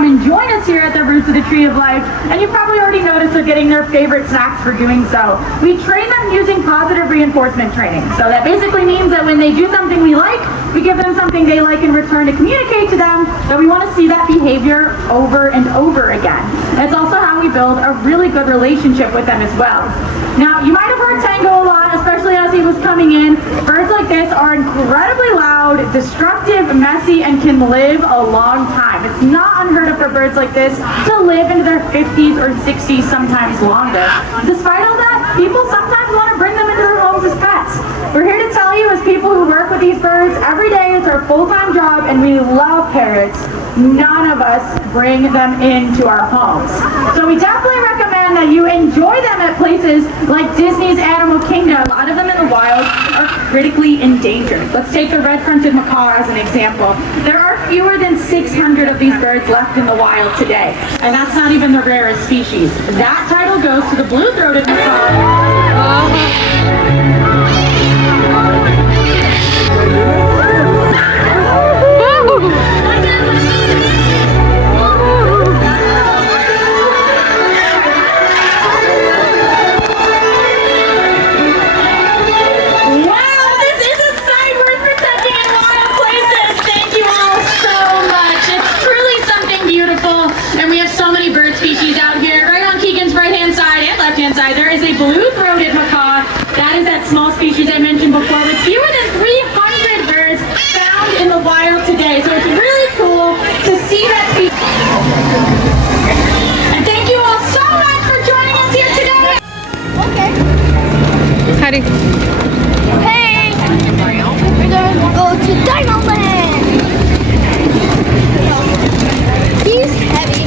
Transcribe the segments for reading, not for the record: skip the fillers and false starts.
come and join us here at the Roots of the Tree of Life, and you probably already noticed they're getting their favorite snacks for doing so. We train them using positive reinforcement training. So that basically means that when they do something we like, we give them something they like in return to communicate to them that we want to see that behavior over and over again. It's also how we build a really good relationship with them as well. Now, you might have heard Tango a lot, especially as he was coming in. Birds like this are incredibly loud, destructive, messy, and can live a long time. It's not unheard of for birds like this to live into their 50s or 60s, sometimes longer. Despite all that, people sometimes want to bring them into their homes as pets. We're here to tell you, as people who work with these birds every day, it's our full-time job, and we love parrots. None of us bring them into our homes. So we definitely recommend that you enjoy them at places like Disney's Animal Kingdom. A lot of them in the wild are critically endangered. Let's take the red-fronted macaw as an example. There are fewer than 600 of these birds left in the wild today, and that's not even the rarest species. That title goes to the blue-throated macaw. There is a blue-throated macaw. That is that small species I mentioned before, with fewer than 300 birds found in the wild today. So it's really cool to see that species. And thank you all so much for joining us here today. Okay. Heidi. Hey! We're gonna go to Dino Land! He's heavy.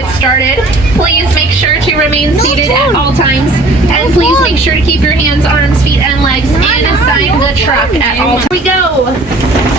get started. Please make sure to remain seated at all times. And please make sure to keep your hands, arms, feet, and legs inside the truck at all times. Here we go.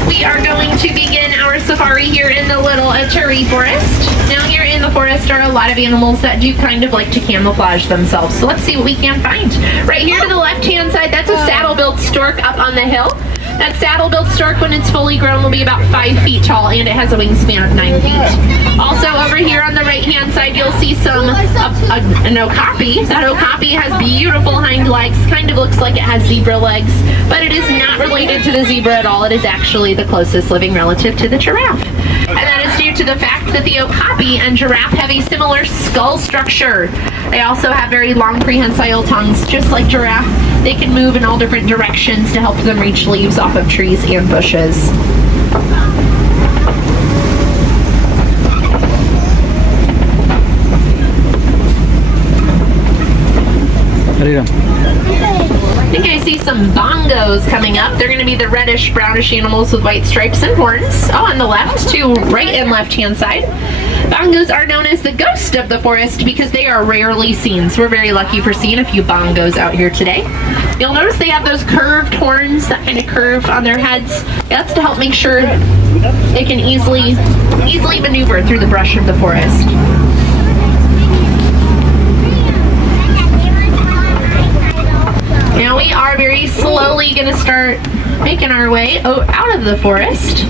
We are going to begin our safari here in the Little Ituri Forest. Now here in the forest are a lot of animals that do kind of like to camouflage themselves. So let's see what we can find. Right here to the left-hand side, that's a saddle-billed stork up on the hill. That saddle-billed stork, when it's fully grown, will be about 5 feet tall, and it has a wingspan of 9 feet. Also, over here on the right-hand side, you'll see an okapi. That okapi has beautiful hind legs, kind of looks like it has zebra legs, but it is not related to the zebra at all. It is actually the closest living relative to the giraffe. And that is due to the fact that the okapi and giraffe have a similar skull structure. They also have very long prehensile tongues, just like giraffe. They can move in all different directions to help them reach leaves off of trees and bushes. I think I see some bongos coming up. They're going to be the reddish, brownish animals with white stripes and horns. Oh, on the left, to right and left-hand side. Bongos are known as the ghost of the forest because they are rarely seen. So we're very lucky for seeing a few bongos out here today. You'll notice they have those curved horns that kind of curve on their heads. That's to help make sure they can easily maneuver through the brush of the forest. Now we are very slowly going to start making our way out of the forest.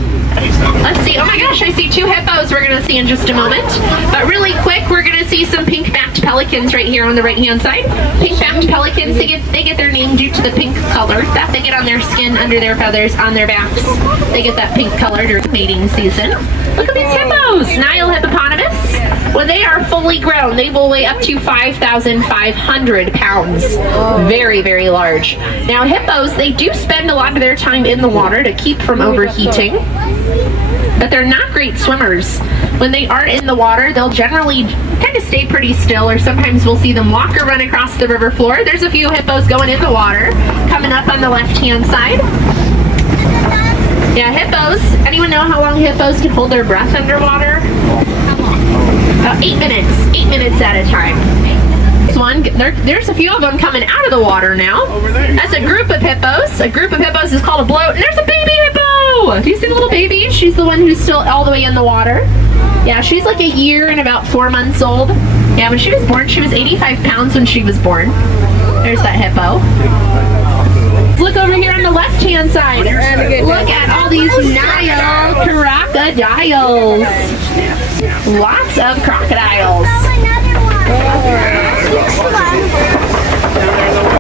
Let's see. Oh my gosh, I see 2 hippos we're going to see in just a moment. But really quick, we're going to see some pink-backed pelicans right here on the right-hand side. Pink-backed pelicans, they get their name due to the pink color that they get on their skin, under their feathers, on their backs. They get that pink color during mating season. Look at these hippos! Nile hippopotamus. When they are fully grown, they will weigh up to 5,500 pounds. Very, very large. Now hippos, they do spend a lot of their time in the water to keep from overheating. But they're not great swimmers. When they are in the water, they'll generally kind of stay pretty still, or sometimes we'll see them walk or run across the river floor. There's a few hippos going in the water, coming up on the left-hand side. Yeah, hippos. Anyone know how long hippos can hold their breath underwater? 8 minutes. 8 minutes at a time. There's a few of them coming out of the water now. That's a group of hippos. A group of hippos is called a bloat. And there's a baby hippo! Do you see the little baby? She's the one who's still all the way in the water. Yeah, she's like a year and about 4 months old. Yeah, when she was born, she was 85 pounds when she was born. There's that hippo. Look over here on the left-hand side. Look at all these Nile crocodiles. Lots of crocodiles.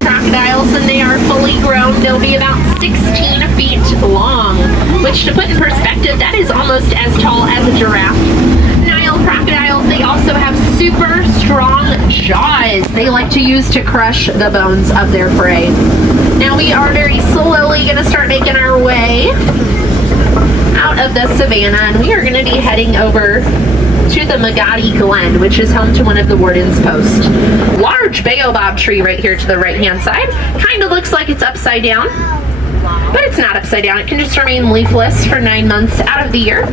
Crocodiles, when they are fully grown, they'll be about 16 feet long, which, to put in perspective, that is almost as tall as a giraffe. Nile crocodiles, they also have super strong jaws they like to use to crush the bones of their prey. Now we are very slowly going to start making our way out of the savannah, and we are going to be heading over to the Magadi Glen, which is home to one of the warden's posts. Large baobab tree right here to the right-hand side. Kind of looks like it's upside down, but it's not upside down. It can just remain leafless for 9 months out of the year.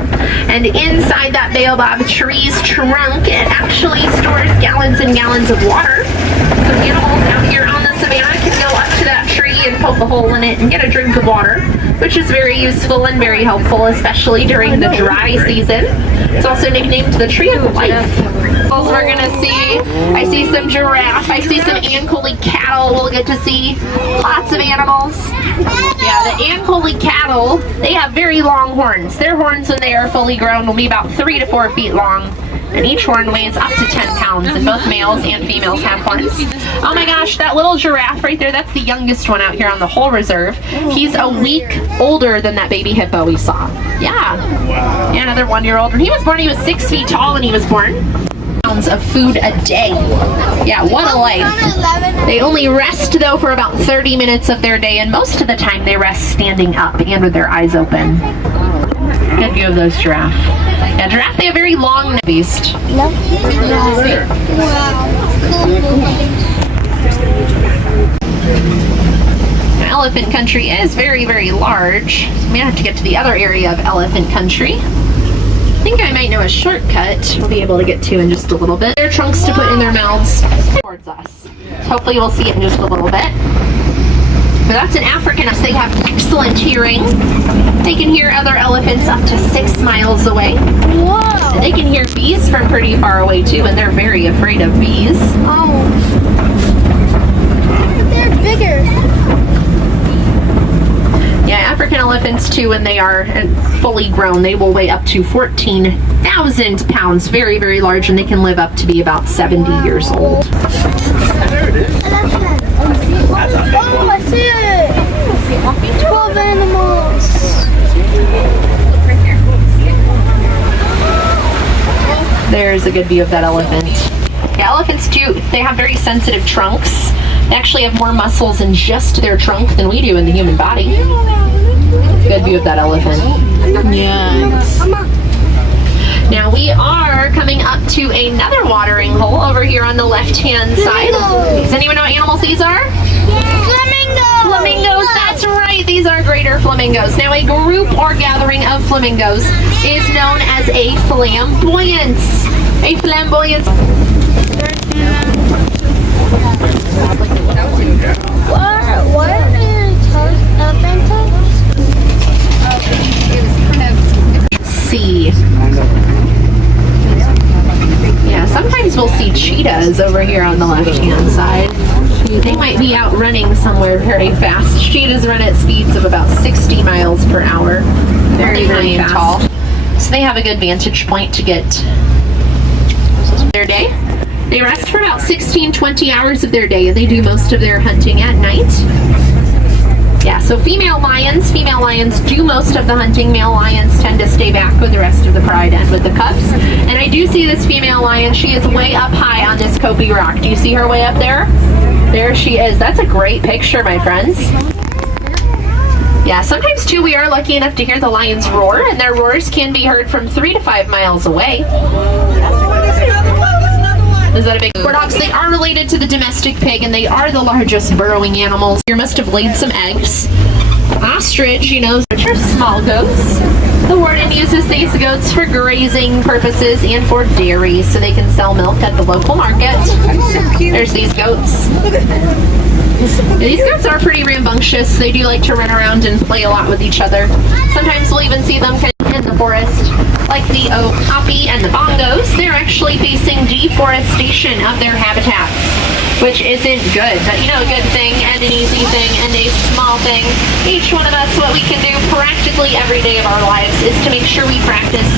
And inside that baobab tree's trunk, it actually stores gallons and gallons of water. So animals out here on the savannah can go up to that tree and poke a hole in it and get a drink of water, which is very useful and very helpful, especially during the dry season. It's also nicknamed the Tree of Life. We're gonna see, I see some giraffe, I see some Ankole cattle. We'll get to see lots of animals. Yeah, the Ankole cattle, they have very long horns. Their horns, when they are fully grown, will be about 3 to 4 feet long. And each horn weighs up to 10 pounds, and both males and females have horns. Oh my gosh, that little giraffe right there, that's the youngest one out here on the whole reserve. He's a week older than that baby hippo we saw. Yeah. Yeah, another 1-year-old. When he was born, he was 6 feet tall when he was born. Pounds of food a day. Yeah, what a life. They only rest, though, for about 30 minutes of their day, and most of the time they rest standing up and with their eyes open. Good view of those giraffe. Yeah, giraffe, they have very long beast. Wow. Elephant country is very, very large. So we have to get to the other area of elephant country. I think I might know a shortcut we'll be able to get to in just a little bit. Their trunks to put in their mouths towards us. Hopefully you'll see it in just a little bit. But that's an African. They have excellent hearing. They can hear other elephants up to 6 miles away. Whoa. They can hear bees from pretty far away too, and they're very afraid of bees. Oh. They're bigger. Yeah, African elephants too, when they are fully grown, they will weigh up to 14,000 pounds. Very, very large, and they can live up to be about 70 years old. Elephant. Oh, I see it. 12 animals. There's a good view of that elephant. Yeah, elephants too, they have very sensitive trunks. They actually have more muscles in just their trunk than we do in the human body. Good view of that elephant. Yes. Now we are coming up to another watering hole over here on the left-hand side. Does anyone know what animals these are? Flamingos. Flamingos, that's right. These are greater flamingos. Now a group or gathering of flamingos is known as a flamboyance. A flamboyance. What are See. Yeah, sometimes we'll see cheetahs over here on the left-hand side. They might be out running somewhere very fast. Cheetahs run at speeds of about 60 miles per hour. Very, very tall. So they have a good vantage point to get their day. They rest for about 16-20 hours of their day, and they do most of their hunting at night. Yeah, so female lions do most of the hunting. Male lions tend to stay back with the rest of the pride and with the cubs. And I do see this female lion. She is way up high on this Kopi rock. Do you see her way up there? There she is. That's a great picture, my friends. Yeah, sometimes too we are lucky enough to hear the lions roar, and their roars can be heard from 3 to 5 miles away. Is that a big war dogs? They are related to the domestic pig, and they are the largest burrowing animals. You must have laid some eggs. Ostrich, which are small goats. The warden uses these goats for grazing purposes and for dairy, so they can sell milk at the local market. There's these goats. These goats are pretty rambunctious. They do like to run around and play a lot with each other. Sometimes we'll even see them in the forest, like the okapi and the bongos. They're actually facing deforestation of their habitats, which isn't good. But a good thing and an easy thing and a small thing. Each one of us, what we can do practically every day of our lives is to make sure we practice